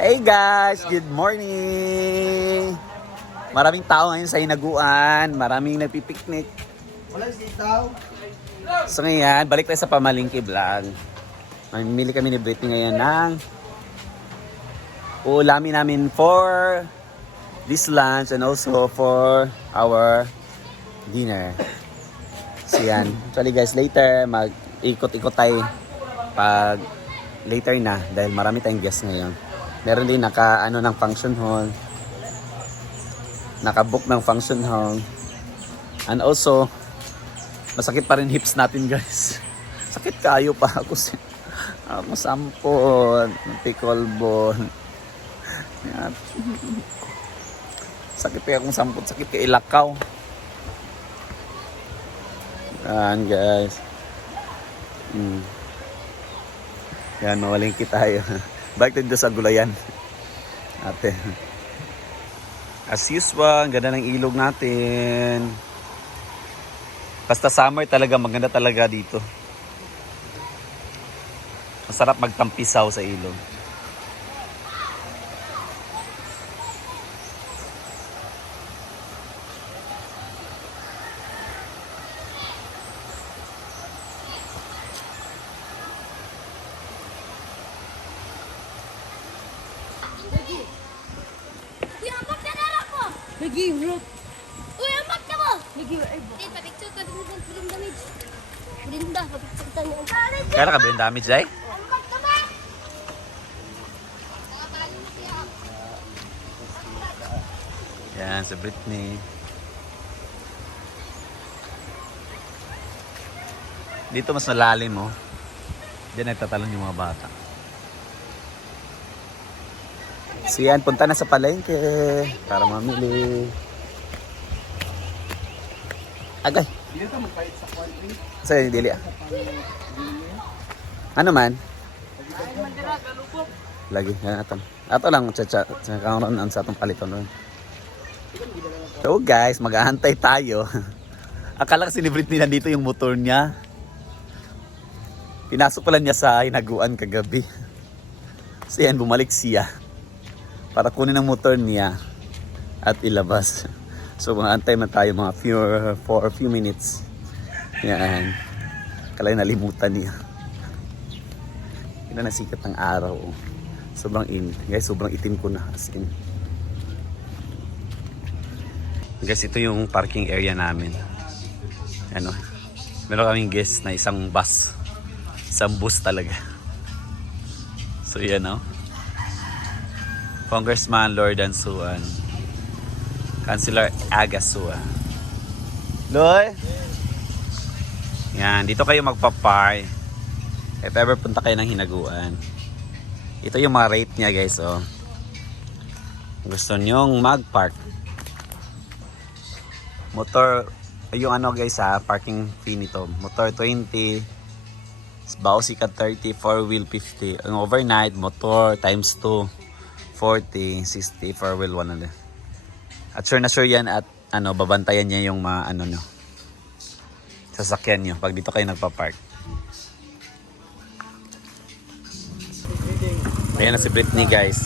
Hey guys, good morning! Maraming tao ngayon sa hinaguan, maraming nagpipiknik. Walang sitaw. So ngayon, balik tayo sa Pamalingki Vlog. Mamili kami ni Britney ngayon ng uulamin namin for this lunch and also for our dinner. So yan, actually guys, later mag-ikot-ikot tayo pag later na dahil marami tayong guests ngayon. Meron din ng function hall. Nakabook ng function hall. And also, masakit pa rin hips natin guys. Sakit kayo pa ako. Ako sampon. Pickleball. Sakit pa akong sampon. Sakit ka ilakaw. Yan guys. Yan, mawalingki tayo. Balik tayo sa gulayan. Ate. As usual, ang ganda ng ilog natin. Basta summer talaga, maganda talaga dito. Masarap magtampisaw sa ilog. Lagi, bro. Uy, amat ka mo! Lagi, ay bro. Dito, picture ka. Biling damage. Bilinda, picture ka niya. Kaya na ka ba yung damage, ay? Amat ka ba? Yan, sa Britney. Dito mas malalim, oh. Diyan nagtatalon yung mga bata. So yan, punta na sa palengke para mamili. Agay. Dili ka magpait sa country. Sa'yo, dili ah. Ano man? Lagi, yan ato. Ato lang, kakaroon sa atong paliton ron. So guys, mag-aantay tayo. Akala kasi ni Britney nandito yung motor niya. Pinasok pala niya sa hinaguan kagabi. So yan, bumalik siya para kunin ang motor niya at ilabas. So mag-aantay na tayo mga for a few minutes. Yan. Kalay nalimutan niya. Hindi na sikat ng araw. Sobrang init. Guys, sobrang itim ko na. As in. Guys, ito yung parking area namin. Ano? Meron kaming guest na isang bus. Isang bus talaga. So yan, no? Congressman Lordan Suan. Councilor Aga Suan. Loy! Yan, dito kayo magpa-park. If ever punta kayo ng hinaguan. Ito yung mga rate niya guys, oh. Gusto nyong mag-park. Motor, yung ano guys ha, parking fee nito. Motor 20, Bausica 30, 4-wheel 50. Ang overnight, motor times 2. 40, 60, 4-wheel 100. At sure na sure yan at ano, babantayan niya yung mga ano nyo. Sasakyan nyo pag dito kayo nagpa-park. Ayan na si Britney guys.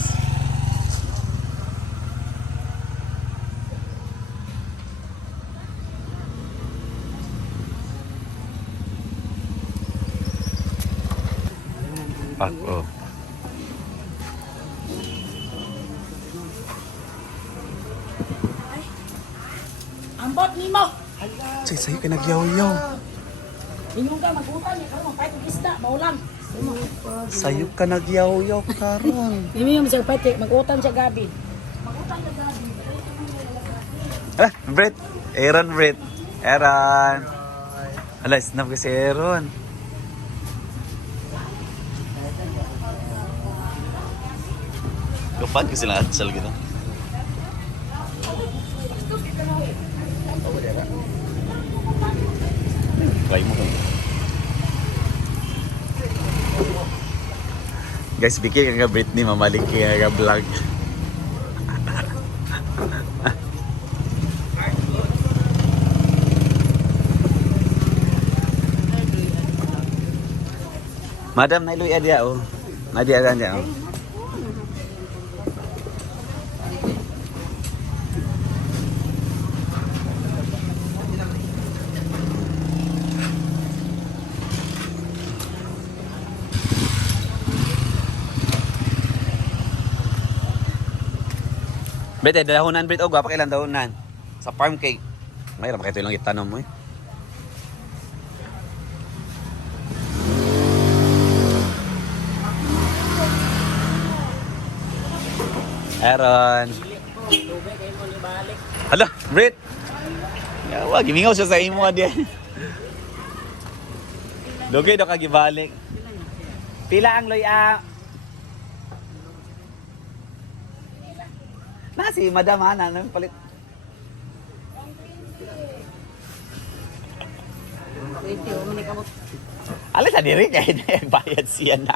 Park, oh. Ambot ni mo! Say, sa'yo ka nagyaw-yaw. Inyong ka, mag-utang niya. Karoon, kahit yung isda, maulan. Sa'yo ka nagyaw-yaw karon. Hindi mo siya pwede, mag-utang siya gabi. Mag-utang siya gabi. Ah, Brit. Aaron, Brit. Aaron. Ala, snap kasi Aaron. Kapag kasi lang atsal gitu. Try mo kung. Guys, bikin ka Britney, mamaliki ka vlog. Madam, nailuya dia oh. Nadia kan dia oh. Bete, dahonan, Brit. O, gwapa kailan dahonan. Sa farm cake. Mayroon pa kayo lang itanong mo eh. Aaron. Hala, Brit. Yawa, gimingaw siya sa imo adi. Dugay daw kagibalik. Pila ang loya? Na si Madam Ana nang palit. Alis sa diri kay bayad siya na.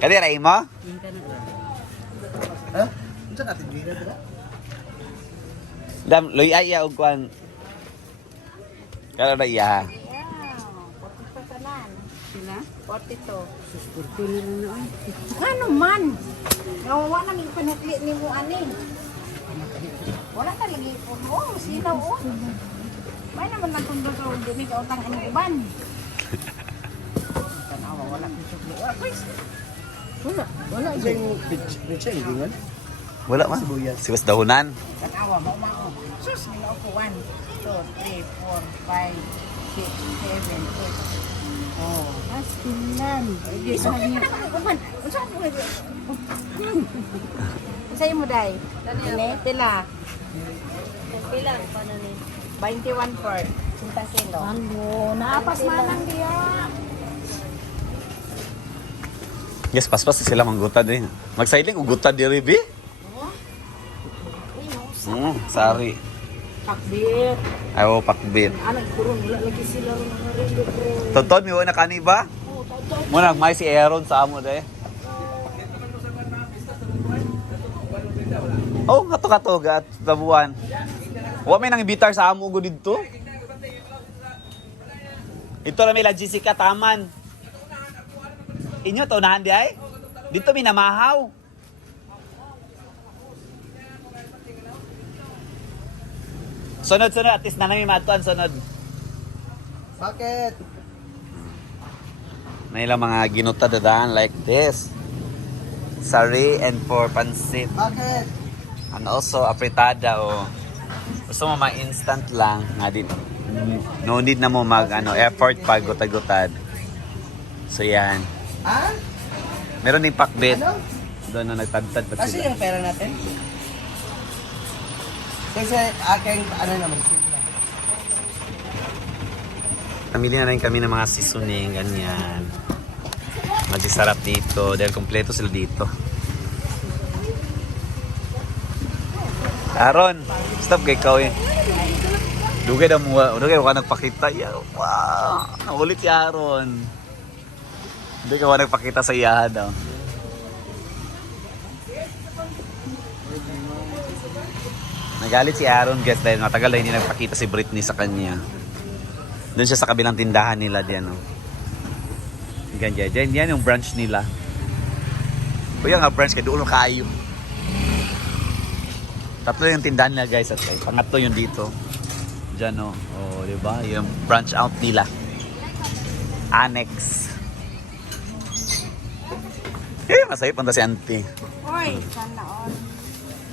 Kadi ray mo? Ha? Unsa natin dito dira? Dam loya iya og kwan. Kala na iya. Sila? 42. Ano man? Nawawa nang ipanukli ni mo ani. Wala ka lagi po mo. Sinaw o. May naman nagtundog sa dumi ka utang ang uban. Tanawa, wala kang sukli. Wala, please. Wala. Wala. Kasi yung pizza, hindi nga. Wala man. Siwas dahonan. Tanawa, mao. Sus, minaw ko. 1, 2, 3, 4, 5, 6, 7, 8. Oh, asinan. Hindi, sabi niya. Uban, unsa mo nga? Sa'yo mo, Day? Ini, pila? Pila ang pananin. 21 per. 5 kilo. Ano, naapas manang diya. Yes, paspas sila manggutad eh. Magsailing ugutad di ribi. Sari. Pakbir. Ayo pakbit. Anak kurun, wala lagi sila rin ang rindu ko. Tonton mi na kani ba? Mo nagmay si Aaron sa amo de. Oh, kato gat tabuan. Wa may nang ibitar sa amo go didto. Ito na may la Jessica Taman. Inyo to nahan di ay? Dito mi namahaw. Sunod, at least na namin matuan, sunod. Bakit? May ilang mga ginuta dadaan like this. Sari and for pansit. Bakit? And also, apritada o gusto mo ma-instant lang. Nga din. No need na mo effort pag gutad-gutad. So yan. Ha? Meron din pakbit. Ano? Doon na nagtadtad pa Kasi sila. yung pera natin? Kasi aking ano naman. Namili na rin kami ng mga seasoning, ganyan. Masisarap dito dahil kompleto sila dito. Aaron, stop kay ikaw eh. Dugay na mo, dugay ka nagpakita. Yeah, wow, naulit si Aaron. Hindi ka nagpakita sa iyahan daw. Nagalit si Aaron guys dahil matagal na hindi nagpakita si Britney sa kanya. Doon siya sa kabilang tindahan nila diyan. Oh. Yan yung branch nila. Kuya nga branch kay doon kayo. Tatlo yung tindahan nila guys at pangatlo yung dito. Diyan oh. Oh, di ba? Yung branch out nila. Annex. Masaya punta si auntie. Oy, sana all.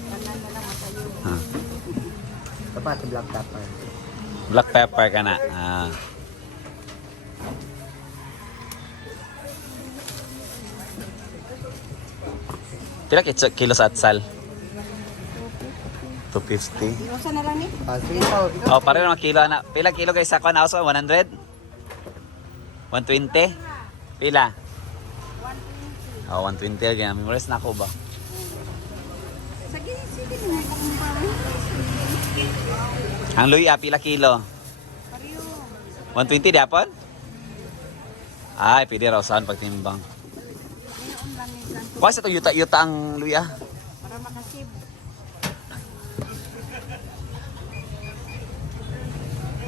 Sana na lang matayo. Huh. Dapat black pepper. Black pepper ka na. Ah. Pila kilo sa atsal? 250. Iwasan na lang ni. Sige po. Oh, pareho naman kilo na. Pila kilo guys sa kwan also? 100? 120? Pila? 120. Oh, 120 again. Memorize na ako ba? Sige, sige na lang ba? Ang luya, pila kilo? 120 dapat? Ay, pwede raw saan pagtimbang. Kuha sa ito yuta-yuta ang luya. Para makasib.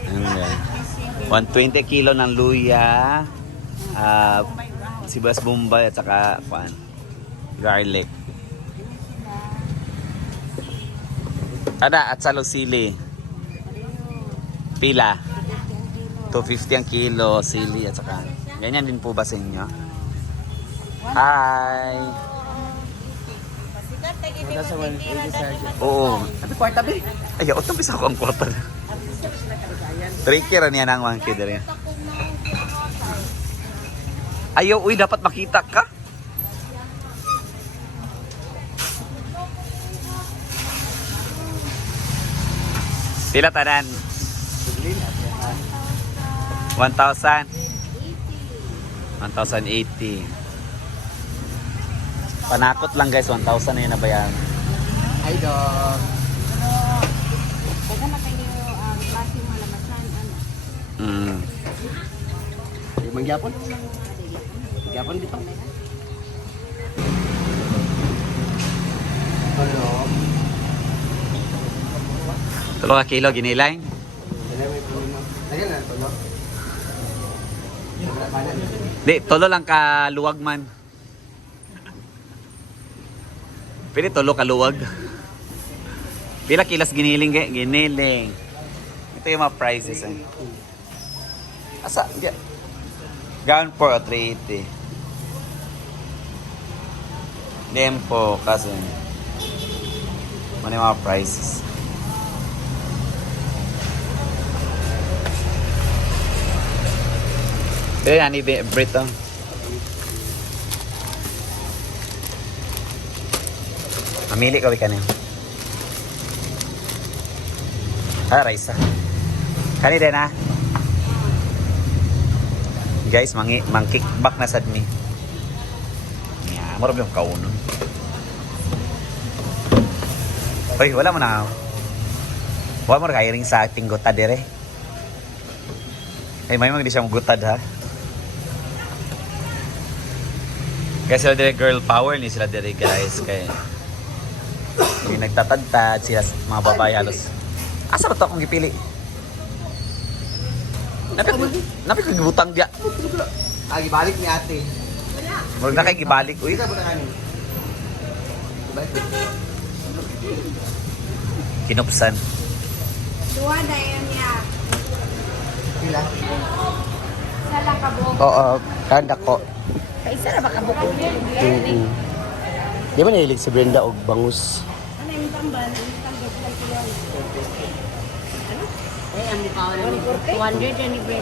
Ayan, 120 kilo ng luya, sibuyas bombay at saka garlic. Ada at salog sili. Pila? 250 ang kilo, sili at saka. Ganyan din po ba sa inyo? Hi! Nasa 180 Sergeant. Oo. Ano kwarta ba? Ayaw, otong pisa ko ang kwarta. Tricky rin yan ang monkey dere. Ayaw, uy, dapat makita ka. Pila tanan? 1,000. 1,080. Panakot lang guys, 1,000 na yun na bayan. Ay, dog. Kaya na kayo klase yung malamasan. Ano? Mm. Yung mangyapon? Mangyapon dito. Ano? Tulo ka kilo, ginilang. Ayan na, tulo. Di, tulo lang ka luwag man. Pwede tulo ka luwag. Pila kilas giniling kay? Giniling. Ito yung mga prices eh. Asa? Gawin po 380. Dempo kasi. Ano yung mga prices? Pero yan, Brito. Mamili ka ba kanin? Raisa. Kani din ha? Guys, mang-kickback na sad mi. Yeah, marami yung kaunon. Hoy, wala mo na. Wala mo na kairing sa ating gutad dire. Ay, may di siya magutad ha. Kaya sila dire girl power ni sila dire guys. Kaya yung nagtatagtad sila mga babae halos. Asa ba ito akong gipili? Napit ko gibutang dia. Gibalik ni ate. Murag na kay gibalik. Uy, Kita ba na kanin? kinupsan. Duwa na yan niya. Pila? Sa lang kabog. Oo, kanda ko. Kaisa na ba kabog? Di ba nahilig si Brenda og bangus? Ano yung tambal? Yung tambal lang kilo. Ay, ang di pa wala. 200 yan ni Brent.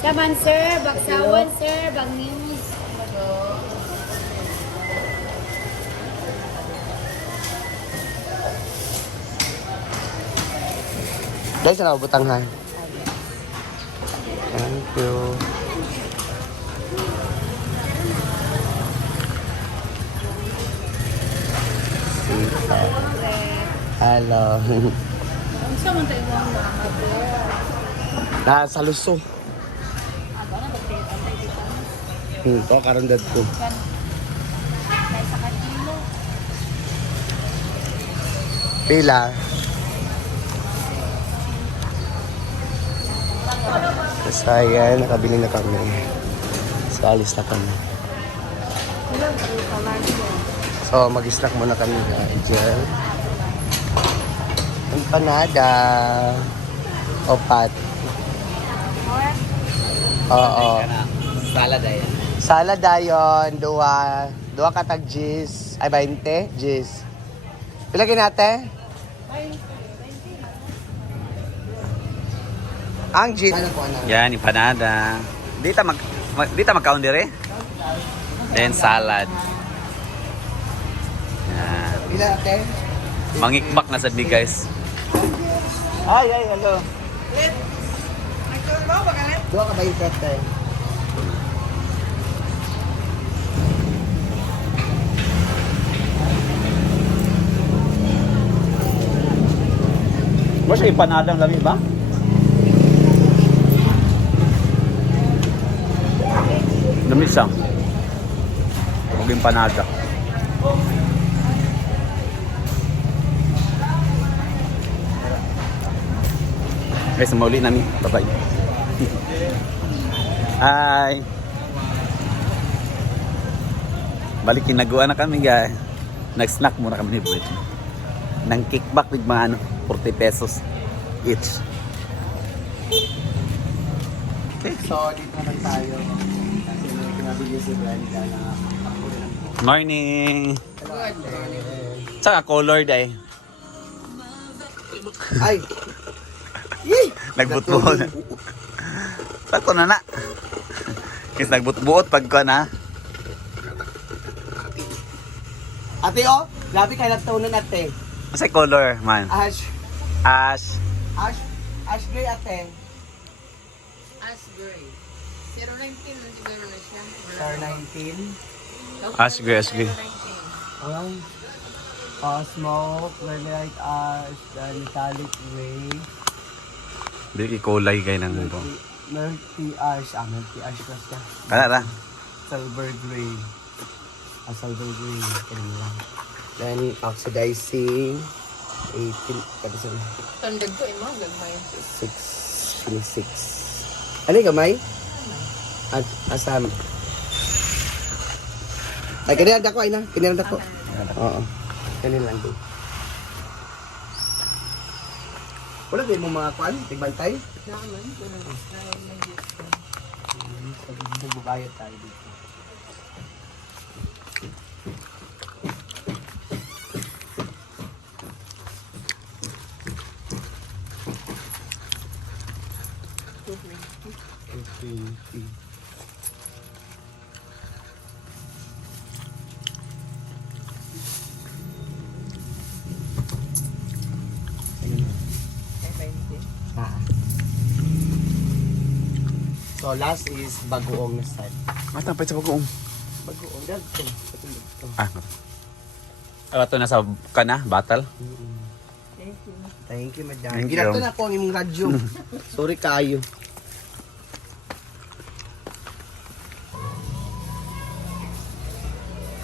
Saman sir, bagsawan sir, bag news. Guys, ano butang ha? Thank you. Hello. Ang sa man tayo mga Nasa luso. Ito, karon dad ko. Pila? So, ayan, nakabili na kami. So, alis na kami. So, mag-snack muna kami dyan. Empanada. Opat. Oo. Salad ay. Salad ayon, dua katag G's. Ay, 20? G's. Pilagin natin? Ang G's. Yan, empanada. Dita mag-count dire. Then salad. Yan. Pila natin? Mangikbak na sad mi guys. Ay, hello. Dua ka 20 natin. Mas empanada ang lami ba? Lami siya. Huwag empanada. Guys, mauli namin. Bye-bye. Hi. Balik kinaguan na kami guys. Nag-snack muna kami ni Brit. Nang kickback with mga 40 pesos each. Okay. So, dito naman tayo. Kasi may pinabili si Brenda na ako rin ang Morning. Saka color day. Ay! Yay! Nagbutbuot. Sakto na na. Kasi nagbutbuot pag ka na. Ate oh, grabe kayo nagtunan ate. Masay color man. Ash, Ash. ash, ash gray ate. Ash gray. 019 na siguro na siya. Star 19. Ash gray, ash gray. Ayan. Smoke, light ash, metallic gray. Di kulay kayo ng mundo. Multi ash. Multi ash na siya. Kana ra. Silver gray. Silver gray. Ganun lang. Then, oxidizing. 18. Kada sa Tandag ko, imo, gagmay. 6. 26. Ano yung gamay? At asam. Ay, kanina dako ay na. Kanina dako. Oo. Kanina lang din. Wala din mo mga kuan, tigbantay. Naman, gano'n. Nagbabayad tayo dito. So last is bagoong na side. Mata pa sa pag-uong. Bagoong dito. Ah. Ato na sa kana battle. Thank you, madam. Thank you. Ginagto na po ang imong radyo. Sorry kayo.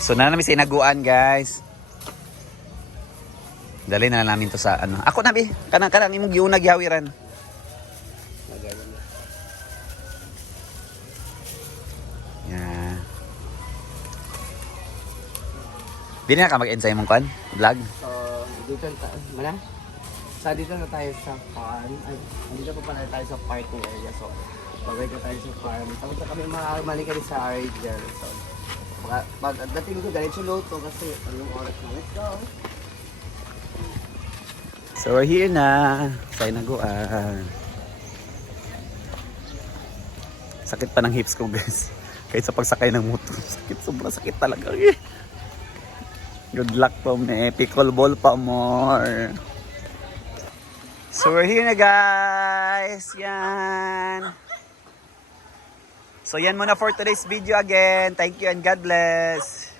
So na namin sa inaguan, guys. Dali na namin to sa ano. Ako na bi, kanang imong giunag gihawiran. Yeah. Di na ka mag-enjoy mong kon vlog. So, dito na tayo. Mana? Dito na tayo sa farm. Ay, dito pa pala tayo sa parking area. So, bagay na tayo sa farm. Tapos na kami mamalik kami sa RGL. So, dating ko dahil sa loto kasi anong oras na. Let's go! So we're here na sa inaguan. Sakit pa ng hips ko, guys. Kahit sa pagsakay ng motor. Sakit, sobrang sakit talaga. Good luck po, me. Pickleball pa more. So we're here na, guys. Yan. So yan muna for today's video again. Thank you and God bless.